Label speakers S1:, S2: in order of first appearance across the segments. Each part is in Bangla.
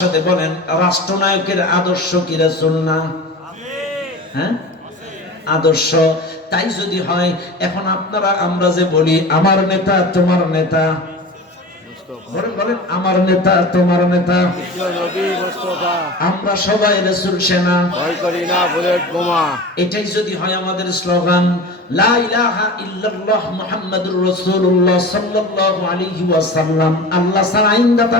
S1: সাথে বলেন, রাষ্ট্রনায়কের আদর্শ কি রাসূল না হ্যাঁ? আদর্শ। তাই যদি হয়, এখন আপনারা, আমরা যে বলি, আমার নেতা, তোমার নেতা। বলেন আমার নেতা তোমার নেতা। আমরা সবাই রসুল সেনা।
S2: ভয় করি না বুলেট বোমা।
S1: এটাই যদি হয় আমাদের স্লোগান লা ইলাহা ইল্লাল্লাহ মুহাম্মাদুর রাসূলুল্লাহ সাল্লাল্লাহু আলাইহি ওয়াসাল্লাম। আল্লাহ ছাড়া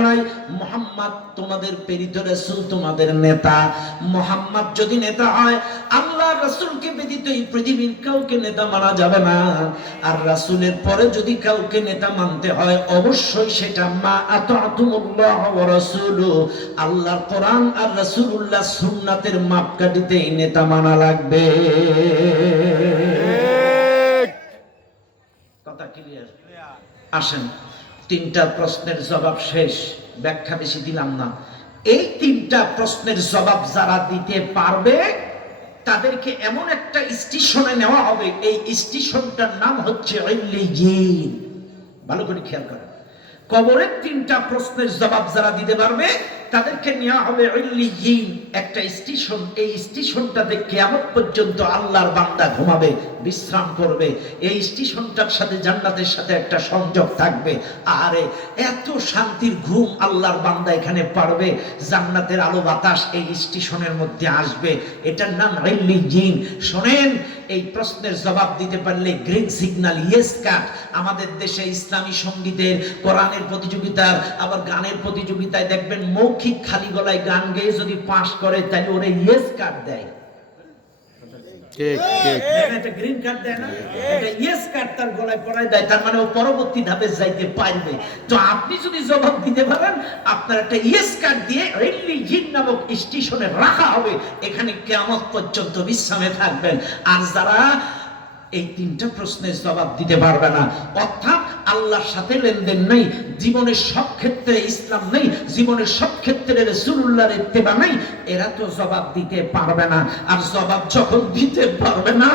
S1: নাই। মুহাম্মদ তোমাদের প্রেরিত রাসূল তোমাদের নেতা। মুহাম্মদ যদি নেতা হয় আল্লাহ রাসূলকে ব্যতীত এই পৃথিবীর কাউকে নেতা মানা যাবে না। আর রাসূলের পরে যদি কাউকে নেতা মানতে হয় অবশ্যই সেটা মা আতাতুমুল্লাহ ওয়া রাসূলু আল্লাহর কোরআন আর রাসূলুল্লাহ সুন্নাতের মাপকাঠিতেই নেতা মানা লাগবে। কথা ক্লিয়ার আসেন তিনটা প্রশ্নের জবাব শেষ ব্যাখ্যা বেশি দিলাম না। এই তিনটা প্রশ্নের জবাব যারা দিতে পারবে তাদেরকে এমন একটা স্টেশনে নেওয়া হবে। এই স্টেশনটার নাম হচ্ছে। ভালো করে খেয়াল করেন। কবরের তিনটা প্রশ্নের জবাব যারা দিতে পারবে, তাদেরকে নেওয়া হবে একটা স্টেশন, এই স্টেশনটাতে কেমন পর্যন্ত আল্লাহর বান্দা ঘুমাবে, বিশ্রাম করবে। এই স্টেশনটার সাথে জান্নাতের সাথে একটা সংযোগ থাকবে। আরে, এত শান্তির ঘুম আল্লাহর বান্দা এখানে পারবে, জান্নাতের আলো বাতাস এই স্টেশনের মধ্যে আসবে। এটার নাম ইল্লিয়িন শোনেন এই প্রশ্নের জবাব দিতে পারলে গ্রিন সিগন্যাল, ইয়েস কাট। আমাদের দেশে ইসলামী সঙ্গীতের কোরআনের প্রতিযোগিতার, আবার গানের প্রতিযোগিতায় দেখবেন মৌখিক খালি গলায় গান গেয়ে যদি পাশ করে, তাহলে ওরে ইয়েস কাট দেয়।
S2: ঠিক ঠিক
S1: একটা গ্রিন কার্ড দেয় না? একটা ইয়েস কার্ড তার গলায় পরায় দেয় তার মানে ও পরবর্তী ধাপে যাইতে পারবে। তো আপনি যদি জবাব দিতে পারেন আপনার একটা ইয়েস কার্ড দিয়ে রেললি জিন নামক স্টেশনে রাখা হবে। এখানে কেমন পর্যন্ত বিশ্রামে থাকবেন। আর যারা এই তিনটা প্রশ্নের জবাব দিতে পারবে না অর্থাৎ আল্লাহর সাথে লেনদেন নেই জীবনের সব ক্ষেত্রে ইসলাম নেই, জীবনের সব ক্ষেত্রে রসুল্লাহর ইত্তেবা নেই, এরা তো জবাব দিতে পারবে না। আর জবাব যখন দিতে পারবে না,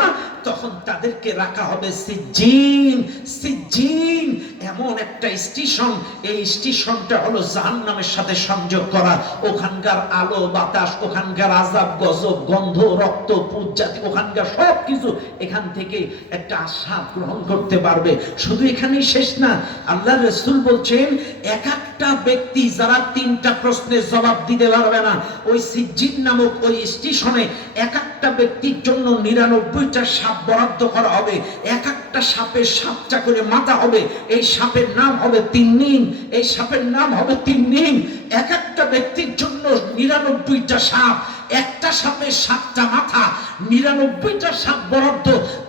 S1: তখন তাদেরকে রাখা হবে সিজিন সিজিন এমন একটা স্টেশন, এই স্টেশনটা হলো জাহান্নামের সাথে সংযোগ করা। ওখানকার আলো, বাতাস, ওখানকার আজাব গজব, গন্ধ, রক্ত পুজ জাতি, ওখানকার সব কিছু এখান থেকে একটা আশা গ্রহণ করতে পারবে। শুধু এখানেই শেষ না আল্লাহ রসুল বলছেন, এক একটা ব্যক্তি যারা তিনটা প্রশ্নের জবাব দিতে পারবে না, ওই সিজিন নামক ওই স্টেশনে এক একটা ব্যক্তির জন্য নিরানব্বইটা সাপ বরাদ্দ করা হবে, এক একটা সাপের সাতটা করে মাথা হবে, এই সাপের নাম হবে তিন্নিন এই সাপের নাম হবে তিন্নিন এক একটা ব্যক্তির জন্য নিরানব্বইটা সাপ, একটা সাপের সাতটা মাথা, নিরানব্বইটা সাপ বরাদ্দ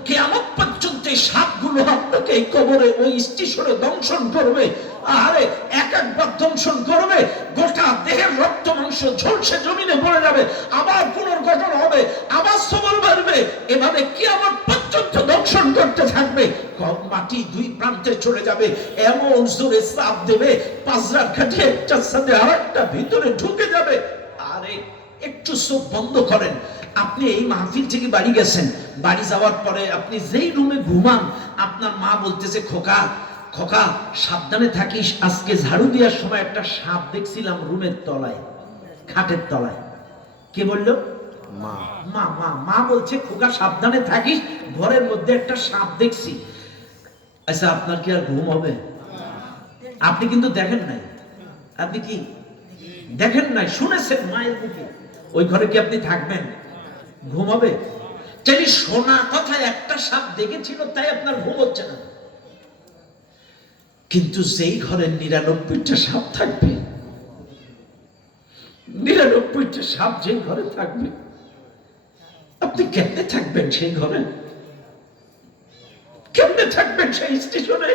S1: কেমন পর্যন্ত এই সাপগুলো আপনাকে কবরে, ওই স্টেশনে দংশন করবে আরে এক একবার দংশন করবে, গোটা দেহের রক্ত মাংস ঝলসে জমিনে পড়ে যাবে, আবার পুনর্গঠন হবে, আবার সবল বাড়বে, এভাবে কি আমার পর্যন্ত দংশন করতে থাকবে, কম মাটি দুই প্রান্তে চলে যাবে, এমন জোরে চাপ দেবে পাঁচরার কাঠে একটার সাথে আর একটা ভিতরে ঢুকে যাবে, আরে, একটু চোখ বন্ধ করেন আপনি এই মাহফিল থেকে বাড়ি গেছেন। বাড়ি যাওয়ার পরে আপনি যেই রুমে ঘুমান আপনার মা বলতেছে খোকা খোকা সাবধানে থাকিস আজকে ঝাড়ু দেওয়ার সময় একটা সাপ দেখছিলাম রুমের তলায় খাটের তলায়। কে বলল?
S2: মা।
S1: মা মা মা বলছে খোকা সাবধানে থাকিস ঘরের মধ্যে একটা সাপ দেখছি। আচ্ছা আপনার কি আর ঘুম হবে? আপনি কিন্তু দেখেন নাই। আপনি কি? দেখেন নাই শুনেছেন মায়ের মুখে ওই ঘরে কি আপনি থাকবেন? ঘুম হবে চাইলে শোনা কথা একটা সাপ দেখেছিল, তাই আপনার ঘুম হচ্ছে না। কিন্তু যেই ঘরে নিরানব্বইটা সাপ থাকবে, নিরানব্বইটা সাপ যেই ঘরে থাকবে, আপনি কেমনে থাকবেন সেই ঘরে? কেমনে থাকবেন সেই স্টেশনে?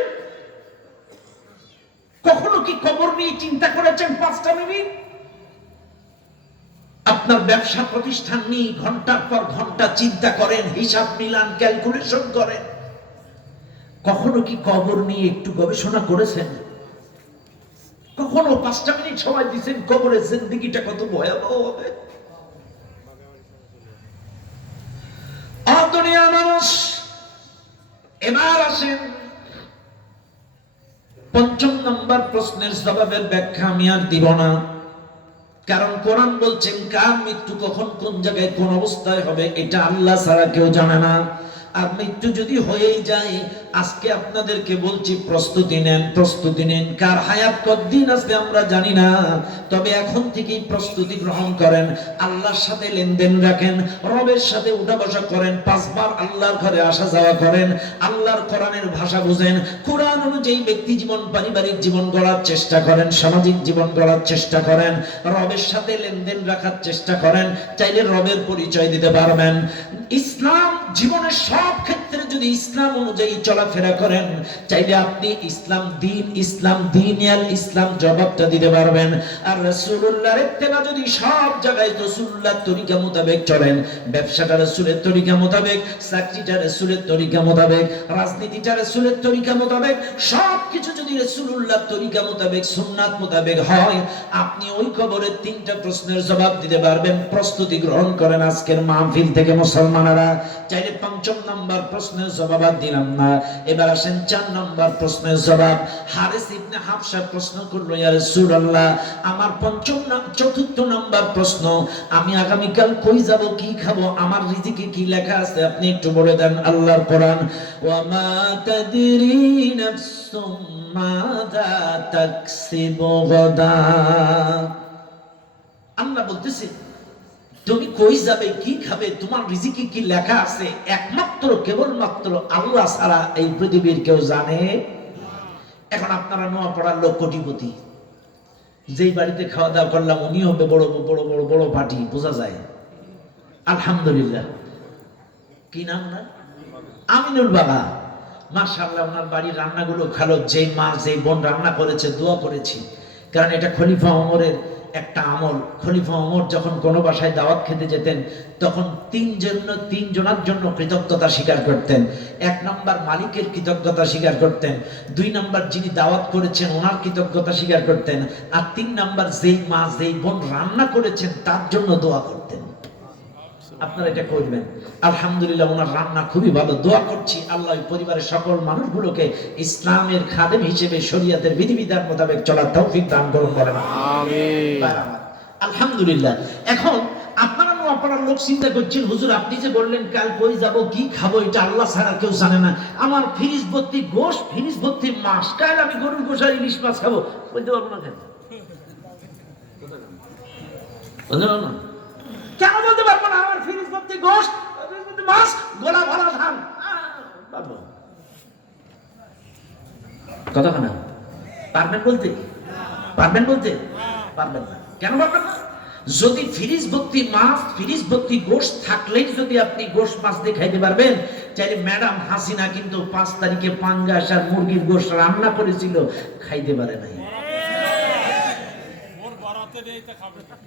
S1: কখনো কি কবর নিয়ে চিন্তা করেছেন পাঁচটা মিনিট? আপনার ব্যবসা প্রতিষ্ঠান নিয়ে ঘণ্টার পর ঘণ্টা চিন্তা করেন, হিসাব মিলান ক্যালকুলেশন করেন। কখনো কি কবর নিয়ে একটু গবেষণা করেছেন? কখনো পাঁচটা মিনিট সময় দিচ্ছেন কবরের জিন্দিগিটা কত ভয়াবহ হবে? দুনিয়া মানুষ, এবার আসেন। পঞ্চম নম্বর প্রশ্নের জবাবের ব্যাখ্যা আমি আর দিব না। কারণ কোরআন বলছেন কার মৃত্যু কখন কোন জায়গায় কোন অবস্থায় হবে, এটা আল্লাহ ছাড়া কেউ জানে না। আর মৃত্যু যদি হয়েই যায় আজকে আপনাদেরকে বলছি, প্রস্তুতি নেন প্রস্তুতি নেন। কার হায়াত কতদিন আছে আমরা জানি না, তবে এখন থেকেই প্রস্তুতি গ্রহণ করেন, আল্লাহর সাথে লেনদেন রাখেন, রবের সাথে উঠা বসা করেন, পাঁচবার আল্লাহর ঘরে আসা যাওয়া করেন, আল্লাহর কোরআনের ভাষা বুঝেন, কোরআন অনুযায়ী ব্যক্তি জীবন, পারিবারিক জীবন গড়ার চেষ্টা করেন, সামাজিক জীবন গড়ার চেষ্টা করেন, রবের সাথে লেনদেন রাখার চেষ্টা করেন, চাইলে রবের পরিচয় দিতে পারবেন। ইসলাম জীবনের সব ক্ষেত্রে যদি ইসলাম অনুযায়ী চলাফেরা করেন, চাইলে আপনি ইসলাম দিন ইসলাম দিন আল ইসলাম জবাবটা দিতে পারবেন। আর রাসূলুল্লাহর ইত্তেবা যদি সব জায়গায় রাসূলুল্লাহর তরিকা মোতাবেক চলেন, ব্যবসাটা রাসূলের তরিকা মোতাবেক, চাকরিটা রাসূলের তরিকা মোতাবেক, রাজনীতিটা রাসূলের তরিকা মোতাবেক সব কিছু যদি রাসূলুল্লাহর তরিকা মোতাবেক, সুন্নাত মোতাবেক হয়, আপনি ওই কবরের তিনটা প্রশ্নের জবাব দিতে পারবেন। প্রস্তুতি গ্রহণ করেন আজকের মাহফিল থেকে মুসলমানেরা। চাইলে পঞ্চম নাম্বার প্রশ্নের জবাব দিলাম না। এবার আসেন চার নাম্বার প্রশ্নের জবাব। হারিস ইবনে হাফসা প্রশ্ন করল, ইয়া রাসূলুল্লাহ, আমার পঞ্চম চতুর্থ নাম্বার প্রশ্ন, আমি আগামীকাল কই যাব, কি খাব, আমার রিজিকে কি লেখা আছে, আপনি একটু বলে দেন আল্লাহর কোরআন। ওয়া মা তাদরি নাফসুম, মাযা তাকসিবু গাদা। আল্লাহ বলতেছে তুমি কই যাবে, কি খাবে, তোমার রিজিকে কি লেখা আছে? একমাত্র, কেবলমাত্র আল্লাহ ছাড়া এই পৃথিবীর কেউ জানে? এখন আপনারা নোয়া পড়ার লোক, কোটিপতি। যেই বাড়িতে খাওয়া দাওয়া করলাম উনি হবে বড় বড় বড় বড় পার্টি, বোঝা যায়। আলহামদুলিল্লাহ। কি নাম না আমিনুল বাবা মাশাআল্লাহ, ওনার বাড়ির রান্নাগুলো খালো যে মা যে বোন রান্না করেছে, দোয়া করেছি। কারণ এটা খলিফা ওমরের একটা আমল। খলিফা ওমর যখন কোনো বাসায় দাওয়াত খেতে যেতেন, তখন তিনজন, তিনজনের জন্য কৃতজ্ঞতা স্বীকার করতেন। এক নাম্বার মালিকের কৃতজ্ঞতা স্বীকার করতেন। দুই নাম্বার যিনি দাওয়াত করেছেন, ওনার কৃতজ্ঞতা স্বীকার করতেন। আর তিন নাম্বার যেই মা, যেই বোন রান্না করেছেন, তার জন্য দোয়া করতেন। আপনারা এটা করবেন। আলহামদুলিল্লাহ ওনার রান্না খুবই ভালো। দোয়া করছি আল্লাহ পরিবারের সকল মানুষগুলোকে ইসলামের খাদেম হিসেবে শরীয়তের বিধিবিধান মোতাবেক চলার তৌফিক দান করুন বলেন। আলহামদুলিল্লাহ। এখন আপনারা আপনার লোক চিন্তা করছেন হুজুর আপনি যে বললেন কাল কই যাব কি খাব এটা আল্লাহ ছাড়া কেউ জানে না। আমার ফ্রিজ ভর্তি গোশ ফ্রিজ ভর্তি মাছ কাল আমি গরুর গোশার ইলিশ মাছ খাব। বলতে পারব না কেন? না। কেন বলতে পারব না? আমার ফ্রিজ গোশ ফ্রিজ মাছ, গোলা ভরা ধান। পারব কতখানা? পারবেন বলতে? পারবেন বলতে? পারবেন না। কেন পারবেন না? যদি ফ্রিজ ভর্তি মাছ, ফ্রিজ ভর্তি গোশ থাকলেই যদি আপনি গোশ মাছ দিয়ে খাইতে পারবেন চাইলে ম্যাডাম হাসিনা কিন্তু পাঁচ তারিখে পাঙ্গাস আর মুরগির গোশ রান্না করেছিল, খাইতে পারে নাই।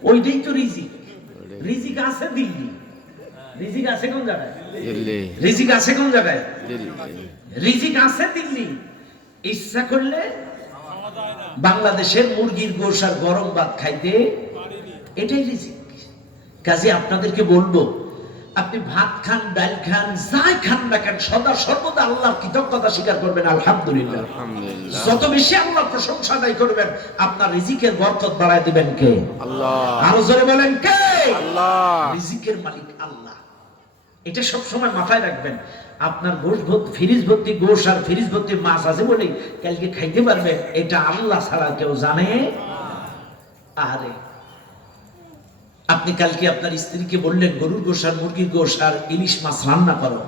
S1: ওইটাই তো রিজিক। রিজিক আছে দিল্লি। রিজিক আছে কোন জায়গায়? রিজিক আছে কোন জায়গায়? রিজিক আছে দিল্লি। ইচ্ছা করলে বাংলাদেশের মুরগির গোশ আর গরম ভাত খাইতে এটাই রিজিক। কাজে আপনাদেরকে বলব আপনি ভাত খান ডাল খান যাই খান না খান সদা সর্বদা আল্লাহর কৃতজ্ঞতা স্বীকার করবেন আলহামদুলিল্লাহ। যত বেশি আল্লাহ প্রশংসা আদায় করবেন আপনার রিজিকের বরকত বাড়ায় দিবেন কে?
S2: আল্লাহ।
S1: আরও জোরে বলেন কে?
S2: আল্লাহ।
S1: রিজিকের মালিক আল্লাহ। এটা সব সময় মাথায় রাখবেন। আপনার গোশ ভর্তি ফ্রিজ ভর্তি গোশ আর ফ্রিজ ভর্তি মাছ আছে বলে কালকে খাইতে পারবেন এটা আল্লাহ ছাড়া কেউ জানে? আরে আপনি কালকে আপনার স্ত্রীকে বললেন গরুর গোশ আর মুরগির গোশ আর ইলিশ মাছ রান্না করো।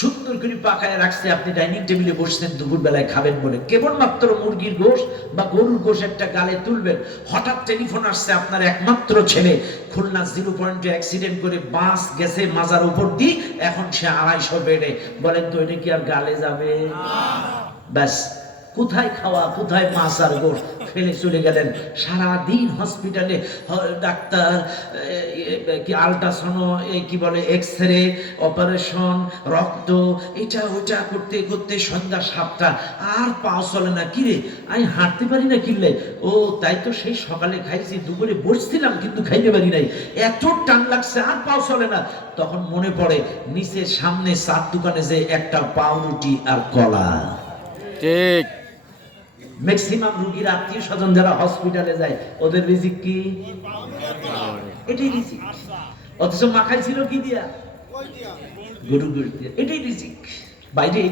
S1: সুন্দর করে পাকায় রাখছে আপনি ডাইনিং টেবিলে বসছেন দুপুর বেলায় খাবেন বলে। কেবলমাত্র মুরগির গোশ বা গরুর গোশ একটা গালে তুলবেন হঠাৎ টেলিফোন আসছে আপনার একমাত্র ছেলে। খুলনা জিরো পয়েন্টে অ্যাক্সিডেন্ট করে বাস গেছে মাজার উপর দিয়ে এখন সে আড়াইশো বেডে। বলেন তো এটা কি আর গালে যাবে? ব্যাস কোথায় খাওয়া কোথায় মাছ আর গোশ? ফেলে চলে গেলেন। সারা দিন হসপিটালে ডাক্তার কি আলট্রাসাউন্ড কি বলে এক্স রে অপারেশন রক্ত, এটা ওইটা করতে করতে সন্ধ্যা সাতটা। আর পাও চলে না। কিরে আমি হাঁটতে পারি না কিনলে। ও, তাই তো সেই সকালে খাইছি, দুপুরে বসছিলাম, কিন্তু খাইতে পারি নাই। এত টান লাগছে, আর পাও চলে না। তখন মনে পড়ে, নিচের সামনে চার দোকানে যে একটা পাউরুটি আর কলা।
S2: ঠিক।
S1: ম্যাক্সিমাম রুগীর আত্মীয় স্বজন যারা হসপিটালে যায় ওদের রিজিক কি? এটাই রিজিক। অথচ মাখাই ছিল কি দিয়া? গরু গরু দিয়া এটাই রিজিক। বাইরে